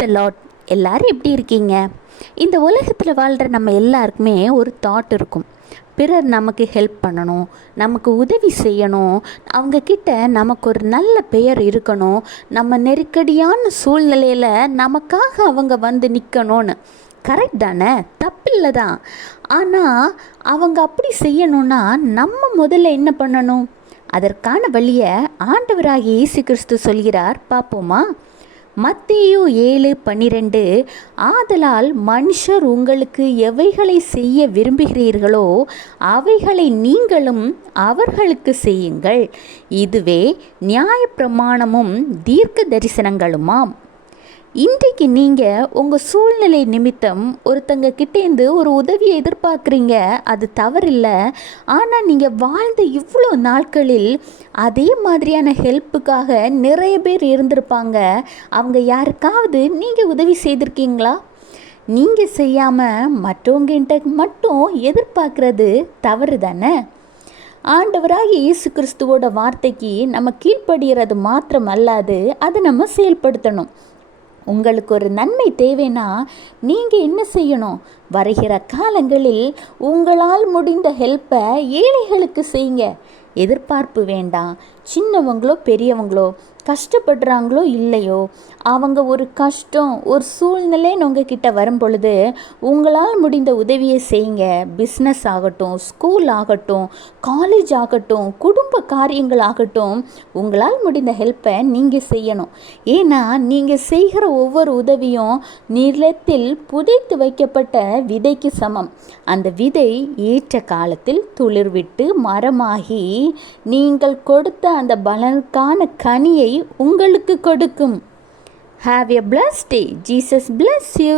த Lord. எல்லாரும் எப்படி இருக்கீங்க? இந்த உலகத்தில் வாழ்கிற நம்ம எல்லாருக்குமே ஒரு தாட் இருக்கும். பிறர் நமக்கு ஹெல்ப் பண்ணணும், நமக்கு உதவி செய்யணும், அவங்கக்கிட்ட நமக்கு ஒரு நல்ல பெயர் இருக்கணும், நம்ம நெருக்கடியான சூழ்நிலையில் நமக்காக அவங்க வந்து நிற்கணும்னு. கரெக்ட் தானே? தப்பில்லை தான். ஆனால் அவங்க அப்படி செய்யணும்னா நம்ம முதல்ல என்ன பண்ணணும்? அதற்கான வழியை ஆண்டவராகிய இயேசு கிறிஸ்து சொல்கிறார். பார்ப்போமா? மத்தேயு 7:12 ஆதலால் மனுஷர் உங்களுக்கு எவைகளை செய்ய விரும்புகிறீர்களோ அவைகளை நீங்களும் அவர்களுக்கு செய்யுங்கள். இதுவே நியாயப்பிரமாணமும் தீர்க்க தரிசனங்களுமாம். இன்றைக்கு நீங்கள் உங்கள் சூழ்நிலை நிமித்தம் ஒருத்தங்க கிட்டேருந்து ஒரு உதவியை எதிர்பார்க்குறீங்க. அது தவறில்லை. ஆனால் நீங்கள் வாழ்ந்த இவ்வளோ நாட்களில் அதே மாதிரியான ஹெல்ப்புக்காக நிறைய பேர் இருந்திருப்பாங்க. அவங்க யாருக்காவது நீங்கள் உதவி செய்திருக்கீங்களா? நீங்கள் செய்யாமல் மற்றவங்கிட்ட மட்டும் எதிர்பார்க்குறது தவறு தானே? ஆண்டவராகிய இயேசு கிறிஸ்துவோட வார்த்தைக்கு நம்ம கீழ்ப்படுகிறது மாத்திரம் அல்லாது அதை நம்ம செயல்படுத்தணும். உங்களுக்கு ஒரு நன்மை தேவைன்னா நீங்கள் என்ன செய்யணும்? வருகிற காலங்களில் உங்களால் முடிந்த ஹெல்ப்பை ஏழைகளுக்கு செய்யுங்க. எதிர்பார்ப்பு வேண்டாம். சின்னவங்களோ பெரியவங்களோ கஷ்டப்படுறாங்களோ இல்லையோ, அவங்க ஒரு கஷ்டம் ஒரு சூழ்நிலைன்னு உங்ககிட்ட வரும் பொழுது உங்களால் முடிந்த உதவியை செய்யுங்க. பிஸ்னஸ் ஆகட்டும், ஸ்கூல் ஆகட்டும், காலேஜ் ஆகட்டும், குடும்ப காரியங்கள் ஆகட்டும், உங்களால் முடிந்த ஹெல்ப்பை நீங்கள் செய்யணும். ஏன்னா நீங்கள் செய்கிற ஒவ்வொரு உதவியும் நிலத்தில் புதைத்து வைக்கப்பட்ட விதைக்கு சமம். அந்த விதை ஏற்ற காலத்தில் துளிர்விட்டு மரமாகி நீங்கள் கொடுத்த அந்த பலனுக்கான கனியை உங்களுக்கு கொடுக்கும். Have a blessed day. Jesus bless you.